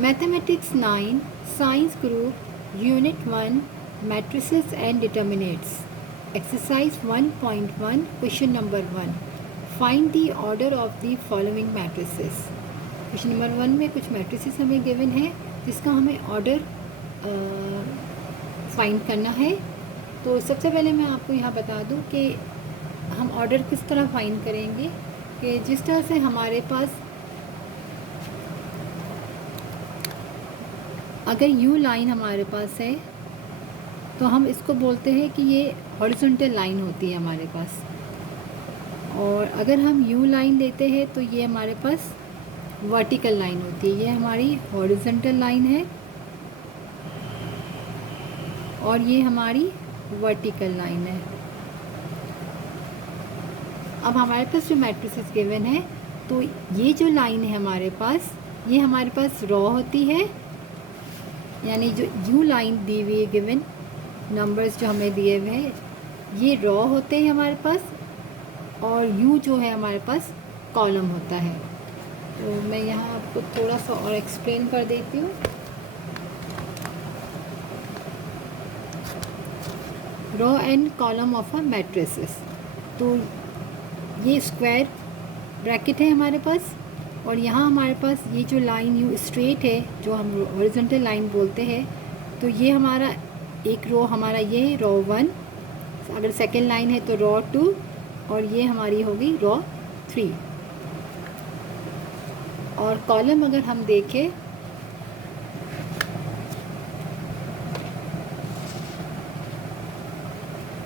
Mathematics 9 science group unit 1 matrices and determinates exercise 1.1 question number 1 find the order of the following matrices. Question number 1 में कुछ matrices हमें given है जिसका हमें order find करना है। तो सबसे पहले मैं आपको यहाँ बता दूँ कि हम ऑर्डर किस तरह फाइंड करेंगे कि जिस तरह से हमारे पास अगर यू लाइन हमारे पास है तो हम इसको बोलते हैं कि ये हॉरिजॉन्टल लाइन होती है हमारे पास, और अगर हम यू लाइन लेते हैं तो ये हमारे पास वर्टिकल लाइन होती है। ये हमारी हॉरिजॉन्टल लाइन है और ये हमारी वर्टिकल लाइन है। अब हमारे पास जो मैट्रिसेस गिवन है तो ये जो लाइन है हमारे पास, ये हमारे पास रॉ होती है, यानी जो यू लाइन दी हुई है गिवन नंबर्स जो हमें दिए हुए हैं ये रॉ होते हैं हमारे पास, और यू जो है हमारे पास कॉलम होता है। तो मैं यहाँ आपको थोड़ा सा और एक्सप्लेन कर देती हूँ। Raw and column of a matrices, तो ये स्क्वायर ब्रैकेट है हमारे पास, और यहाँ हमारे पास ये जो लाइन यू स्ट्रेट है जो हम हॉरिजॉन्टल लाइन बोलते हैं, तो ये हमारा एक रो हमारा ये है रो 1, अगर सेकेंड लाइन है तो रो 2, और ये हमारी होगी रो 3। और कॉलम अगर हम देखें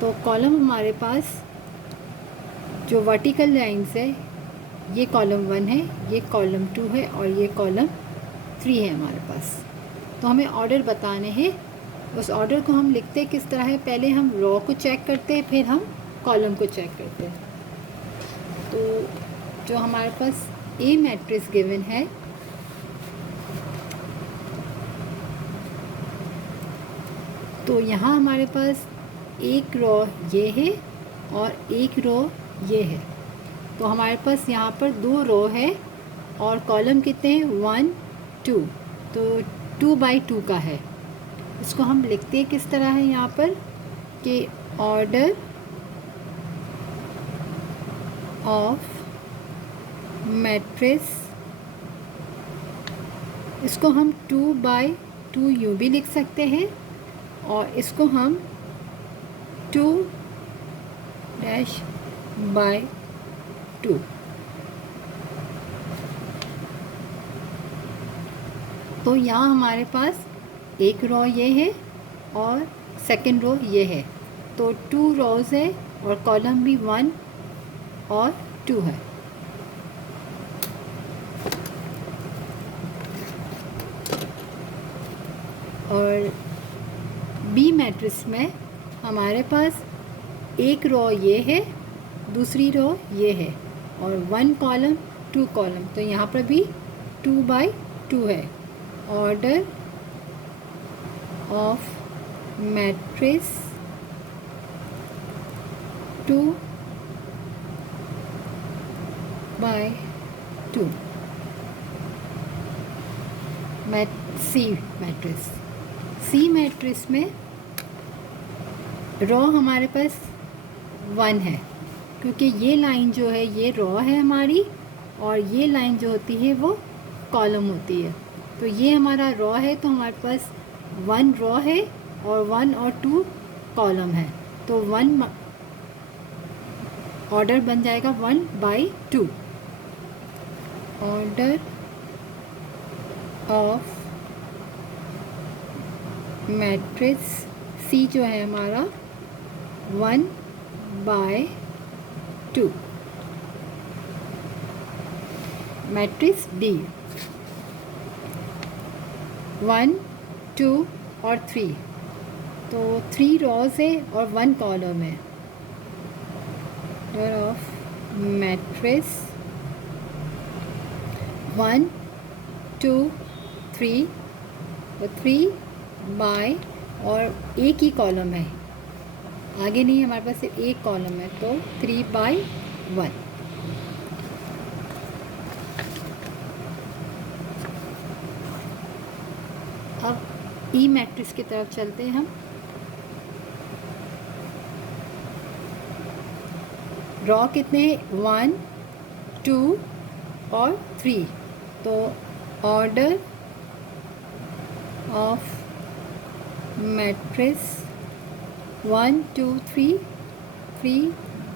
तो कॉलम हमारे पास जो वर्टिकल लाइन्स है ये कॉलम 1 है, ये कॉलम 2 है और ये कॉलम 3 है हमारे पास। तो हमें ऑर्डर बताने हैं, उस ऑर्डर को हम लिखते हैं किस तरह है, पहले हम रॉ को चेक करते हैं फिर हम कॉलम को चेक करते हैं। तो जो हमारे पास ए मैट्रिक्स गिवन है तो यहाँ हमारे पास एक रॉ ये है और एक रॉ ये है, तो हमारे पास यहाँ पर 2 रो है और कॉलम कितने हैं 1 2, तो 2 बाई 2 का है। इसको हम लिखते हैं किस तरह है यहाँ पर कि ऑर्डर ऑफ मैट्रिक्स, इसको हम 2 बाई 2 यूँ भी लिख सकते हैं और इसको हम 2 डैश बाई 2। तो यहाँ हमारे पास एक रो ये है और सेकंड रो ये है, तो 2 रोज़ है और कॉलम भी 1 और 2 है। और बी मैट्रिक्स में हमारे पास एक रो ये है, दूसरी रो ये है और 1 कॉलम 2 कॉलम, तो यहाँ पर भी 2 बाई 2 है। Order of matrix 2 by 2। C matrix, C matrix में रॉ हमारे पास 1 है, क्योंकि ये लाइन जो है ये रॉ है हमारी और ये लाइन जो होती है वो कॉलम होती है। तो ये हमारा रॉ है तो हमारे पास 1 रॉ है और 1 और 2 कॉलम है, तो 1 ऑर्डर बन जाएगा 1 बाई 2। ऑर्डर ऑफ मैट्रिक्स सी जो है हमारा 1 बाय 2। मैट्रिक्स डी 1 2 और 3, तो 3 रोज है और 1 कॉलम है। ऑर्डर ऑफ मैट्रिक्स 1 2 3, तो 3 बाय और एक ही कॉलम है, आगे नहीं हमारे पास सिर्फ एक कॉलम है, तो 3 बाई 1। अब ई मैट्रिक्स की तरफ चलते हैं हम। रॉ कितने हैं? 1 2 और 3। तो order of matrix 1 2 3 3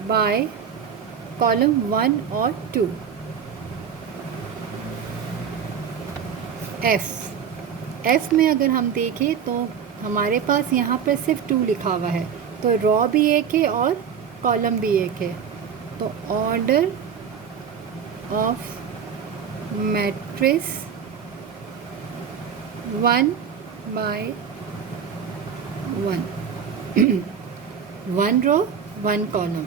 by column 1 और 2। एफ में अगर हम देखें तो हमारे पास यहाँ पर सिर्फ 2 लिखा हुआ है, तो रॉ भी एक है और कॉलम भी एक है। तो order of matrix 1 by 1 1 row 1 column.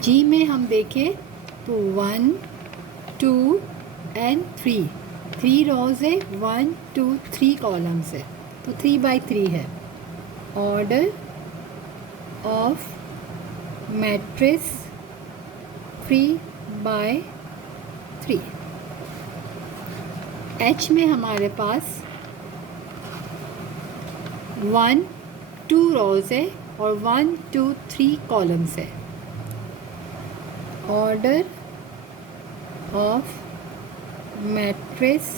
जी में हम देखें तो 1 2 एंड 3 रोज है, 1 2 3 कॉलम्स है, तो 3 बाई 3 है। Order of matrix 3 by 3। H में हमारे पास 1 2 रोज है और 1 2 3 कॉलम्स है। Order of matrix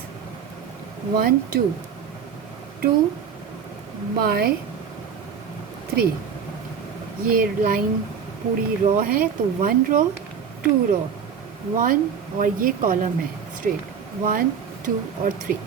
1 2 2 by 3। ये लाइन पूरी रो है, तो 1 रो 2 रो 1 और ये कॉलम है स्ट्रेट 1 2 और 3।